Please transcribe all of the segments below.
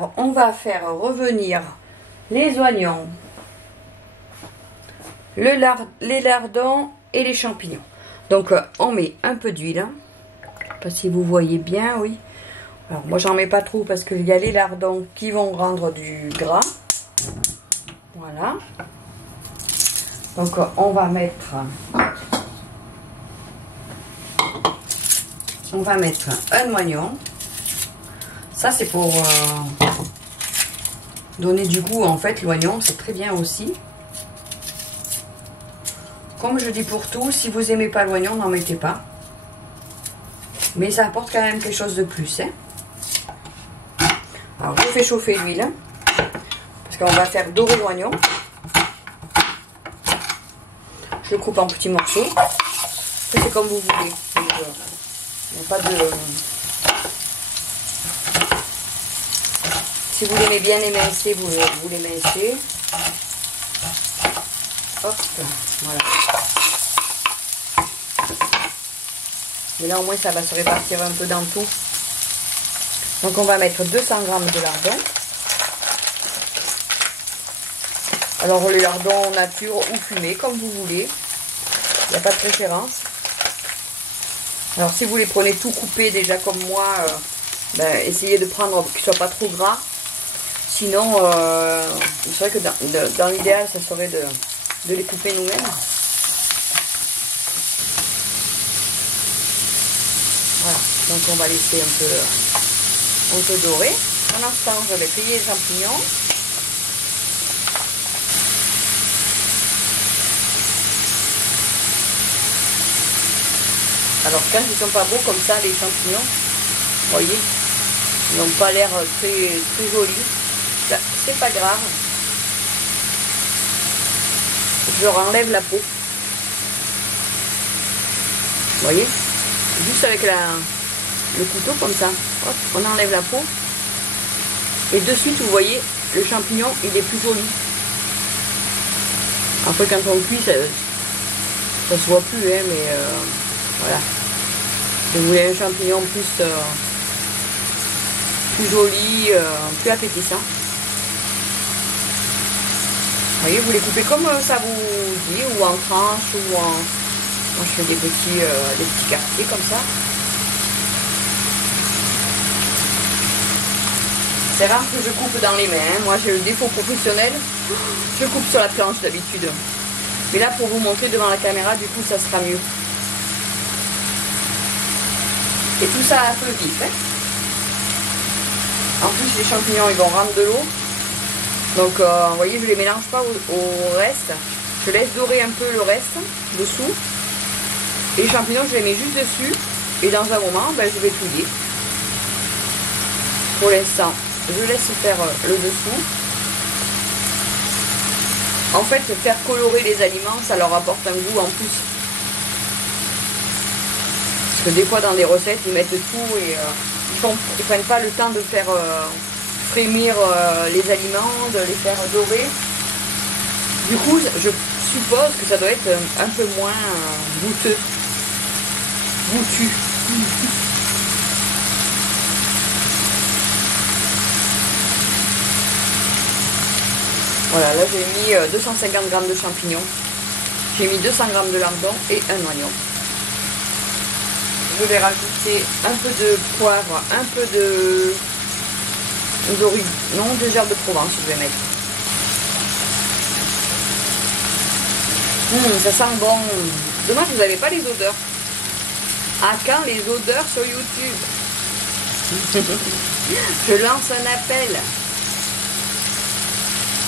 Alors, on va faire revenir les oignons, les lardons et les champignons. Donc, on met un peu d'huile. Je sais pas si vous voyez bien, oui. Alors, moi, j'en mets pas trop parce qu'il y a les lardons qui vont rendre du gras. Voilà. Donc, on va mettre un oignon. Ça, c'est pour donner du goût. En fait, l'oignon, c'est très bien aussi. Comme je dis pour tout, si vous n'aimez pas l'oignon, n'en mettez pas. Mais ça apporte quand même quelque chose de plus. Hein. Alors, je fais chauffer l'huile. Parce qu'on va faire dorer l'oignon. Je le coupe en petits morceaux. C'est comme vous voulez. Donc, il n'y a pas de... Si vous l'aimez bien émincé, vous l'émincez. Hop, voilà. Et là, au moins, ça va se répartir un peu dans tout. Donc, on va mettre 200 g de lardons. Alors, les lardons nature ou fumés, comme vous voulez. Il n'y a pas de préférence. Alors, si vous les prenez tout coupés, déjà comme moi, essayez de prendre qu'ils ne soient pas trop gras. Sinon, c'est vrai que dans l'idéal, ça serait de les couper nous-mêmes. Voilà, donc on va laisser un peu dorer. Pendant ce temps, je vais plier les champignons. Alors quand ils sont pas beaux comme ça, les champignons, vous voyez, ils n'ont pas l'air très jolis. C'est pas grave. Je leur enlève la peau. Vous voyez, juste avec le couteau comme ça. Hop, on enlève la peau. Et de suite, vous voyez, le champignon, il est plus joli. Après, quand on cuit, ça se voit plus, hein, mais voilà. Si vous voulez un champignon plus joli, plus appétissant. Vous voyez, vous les coupez comme ça vous dit, ou en tranches, ou en... Moi, je fais des petits quartiers comme ça. C'est rare que je coupe dans les mains. Hein. Moi, j'ai le défaut professionnel. Je coupe sur la planche d'habitude. Mais là, pour vous montrer devant la caméra, du coup, ça sera mieux. Et tout ça à feu vif. Hein. En plus, les champignons, ils vont rendre de l'eau. Donc, vous voyez, je ne les mélange pas au reste. Je laisse dorer un peu le reste dessous. Et les champignons, je les mets juste dessus. Et dans un moment, je vais touiller. Pour l'instant, je laisse faire le dessous. En fait, faire colorer les aliments, ça leur apporte un goût en plus. Parce que des fois, dans des recettes, ils mettent tout et ils prennent pas le temps de faire... frémir les aliments, de les faire dorer. Du coup, je suppose que ça doit être un peu moins goûteux. Goûtu. Voilà, là j'ai mis 250 g de champignons. J'ai mis 200 g de lardons et un oignon. Je vais rajouter un peu de poivre, un peu de non, des herbes de Provence, je vais mettre. Ça sent bon. Dommage, vous n'avez pas les odeurs. À quand les odeurs sur YouTube? Je lance un appel.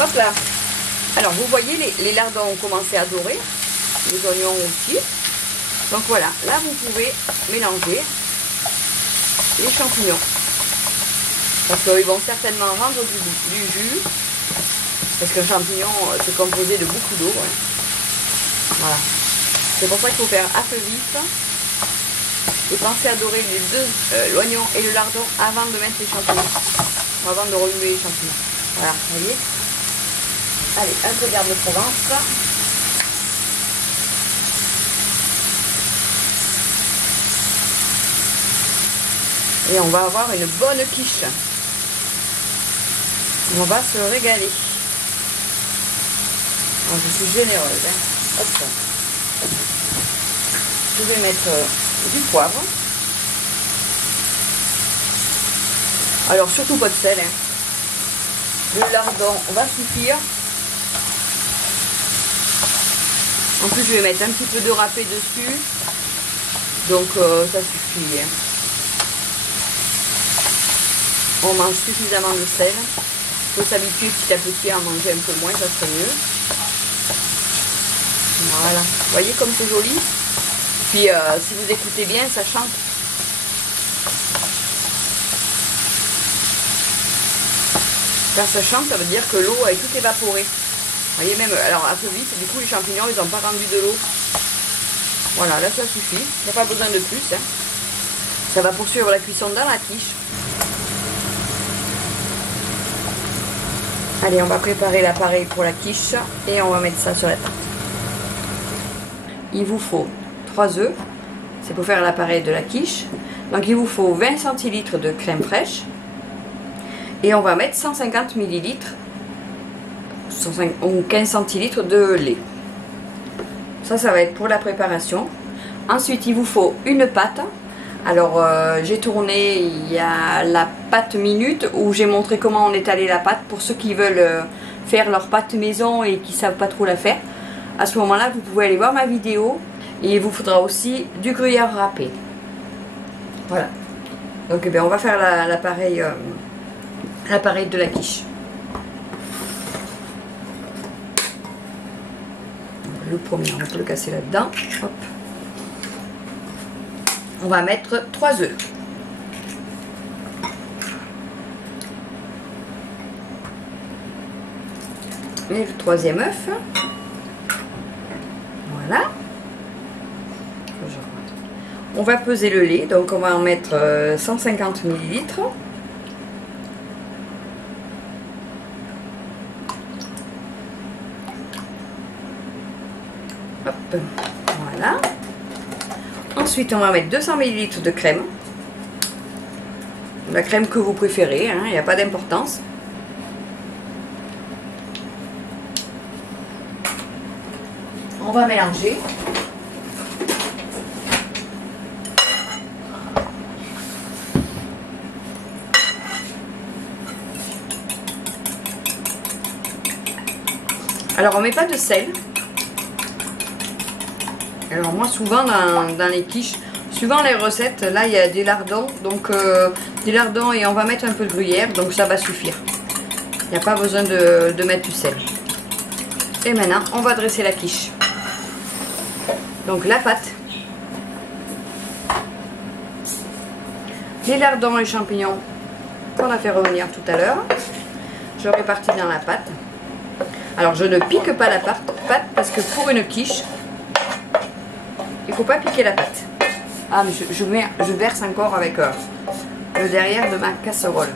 Hop là. Alors, vous voyez, les lardons ont commencé à dorer. Les oignons aussi. Donc voilà, là, vous pouvez mélanger les champignons. Parce qu'ils vont certainement rendre du jus. Parce qu'un champignon, c'est composé de beaucoup d'eau. Ouais. Voilà. C'est pour ça qu'il faut faire à feu vif. Et pensez à dorer l'oignon et le lardon avant de mettre les champignons. Avant de remuer les champignons. Voilà, vous voyez. Allez, un peu d'herbe de Provence. Et on va avoir une bonne quiche. On va se régaler. Alors, je suis généreuse. Hein. Hop. Je vais mettre du poivre. Alors surtout pas de sel. Hein. Le lardon va suffire. En plus je vais mettre un petit peu de râpé dessus. Donc ça suffit. Hein. On mange suffisamment de sel. Il faut s'habituer petit à petit à en manger un peu moins, ça serait mieux. Voilà. Vous voyez comme c'est joli. Puis si vous écoutez bien, ça chante. Quand ça chante, ça veut dire que l'eau est tout évaporée. Vous voyez même, alors un peu vite, du coup les champignons ils n'ont pas rendu de l'eau. Voilà, là ça suffit. Il n'y a pas besoin de plus. Hein. Ça va poursuivre la cuisson dans la quiche. Allez, on va préparer l'appareil pour la quiche et on va mettre ça sur la tarte. Il vous faut 3 œufs. C'est pour faire l'appareil de la quiche. Donc il vous faut 20 centilitres de crème fraîche. Et on va mettre 150 ml ou 15 centilitres de lait. Ça va être pour la préparation. Ensuite, il vous faut une pâte. Alors, j'ai tourné il y a la pâte minute où j'ai montré comment on étalait la pâte pour ceux qui veulent faire leur pâte maison et qui ne savent pas trop la faire. À ce moment-là, vous pouvez aller voir ma vidéo et il vous faudra aussi du gruyère râpé. Voilà. Donc, eh bien, on va faire l'appareil de la quiche. Le premier, on peut le casser là-dedans. Hop. On va mettre 3 œufs. Et le troisième œuf. Voilà. On va peser le lait, donc on va en mettre 150 ml. Hop, voilà. Ensuite, on va mettre 200 ml de crème. La crème que vous préférez, hein, il n'y a pas d'importance. On va mélanger. Alors, on ne met pas de sel. Alors moi souvent dans les quiches, suivant les recettes, là il y a des lardons, donc des lardons et on va mettre un peu de gruyère, donc ça va suffire. Il n'y a pas besoin de mettre du sel. Et maintenant on va dresser la quiche. Donc la pâte, les lardons et les champignons qu'on a fait revenir tout à l'heure, je répartis dans la pâte. Alors je ne pique pas la pâte parce que pour une quiche, il ne faut pas piquer la pâte. Ah, mais je verse encore avec le derrière de ma casserole.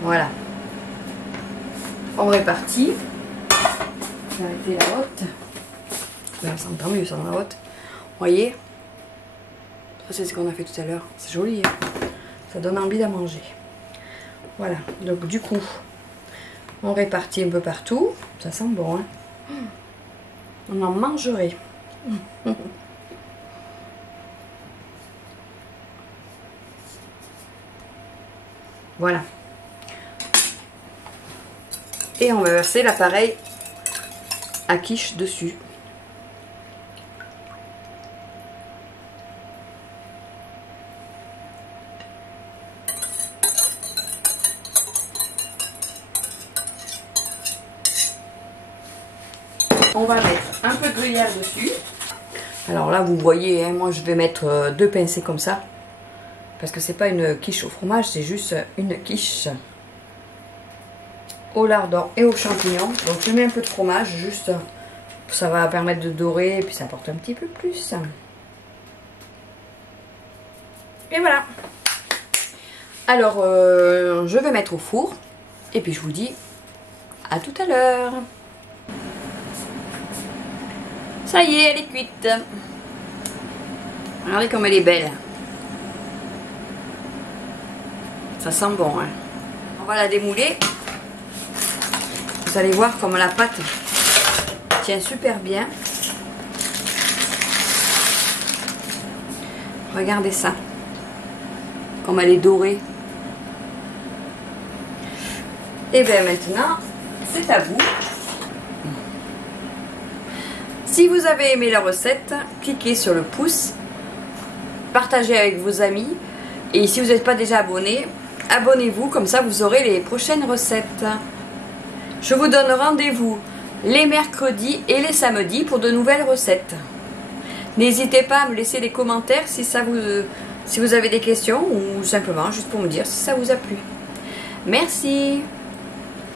Voilà. On répartit. Je vais arrêter la haute. Là, ça entend mieux ça dans la haute. Vous voyez? Ça, c'est ce qu'on a fait tout à l'heure. C'est joli. Hein, ça donne envie d'en manger. Voilà. Donc, du coup, on répartit un peu partout. Ça sent bon. Hein. On en mangerait. Voilà. Et on va verser l'appareil à quiche dessus. On va mettre un peu de gruyère dessus. Alors là, vous voyez, hein, moi je vais mettre 2 pincées comme ça. Parce que c'est pas une quiche au fromage, c'est juste une quiche au lardon et aux champignons. Donc je mets un peu de fromage, juste ça va permettre de dorer et puis ça apporte un petit peu plus. Et voilà. Alors je vais mettre au four et puis je vous dis à tout à l'heure. Ça y est, elle est cuite. Regardez comme elle est belle. Ça sent bon, hein. On va la démouler. Vous allez voir comme la pâte tient super bien. Regardez ça. Comme elle est dorée. Et bien maintenant, c'est à vous. Si vous avez aimé la recette, cliquez sur le pouce, partagez avec vos amis et si vous n'êtes pas déjà abonné, abonnez-vous, comme ça vous aurez les prochaines recettes. Je vous donne rendez-vous les mercredis et les samedis pour de nouvelles recettes. N'hésitez pas à me laisser des commentaires si vous avez des questions ou simplement juste pour me dire si ça vous a plu. Merci.